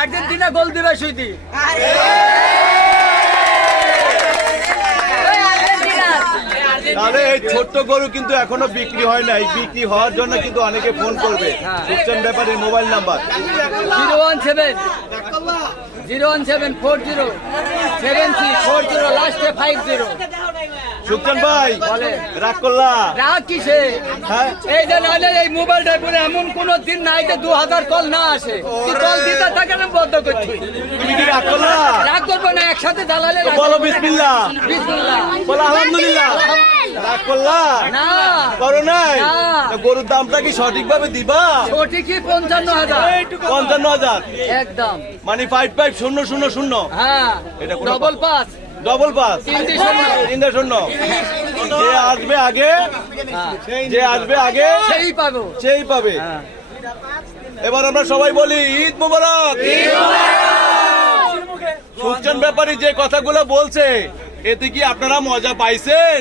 Argentina গোল দিবে সুইদি। তাহলে এই ছোট্ট গরু কিন্তু এখনো বিক্রি হয় নাই, বিক্রি হওয়ার জন্য কিন্তু অনেকে ফোন করবে। সুখচাঁদ ব্যাপারীর মোবাইল নাম্বার 017-017-40-73-40 লাস্টে 50। সুখচাঁদ ভাই রাগ করলা? রাগ কিসে? হ্যাঁ এই যে নাহলে এই মোবাইলটা পুরো এমন কোন দিন নাই যে 2000 কল না আসে। কল দিতে থাকে না বন্ধ করছি। তুমি কি রাগ করলা? রাগ করবো না, একসাথে দালালে বলো বিসমিল্লাহ। বিসমিল্লাহ বলো আলহামদুলিল্লাহ। রাগ করলা? না করো নাই? না। গরুর দামটা কি সঠিকভাবে দিবা? সঠিকই 55,000। 55,000 একদম মানে 55,000। হ্যাঁ এটা কোনো ডবল পাস। Double pass 3-0। যে আসবে আগে, যে আসবে আগে সেই পাবো। সেই পাবে। এবার আমরা সবাই বলি ঈদ মোবারক। সুখচাঁদ ব্যাপারী যে কথাগুলো বলছে এতে কি আপনারা মজা পাইছেন?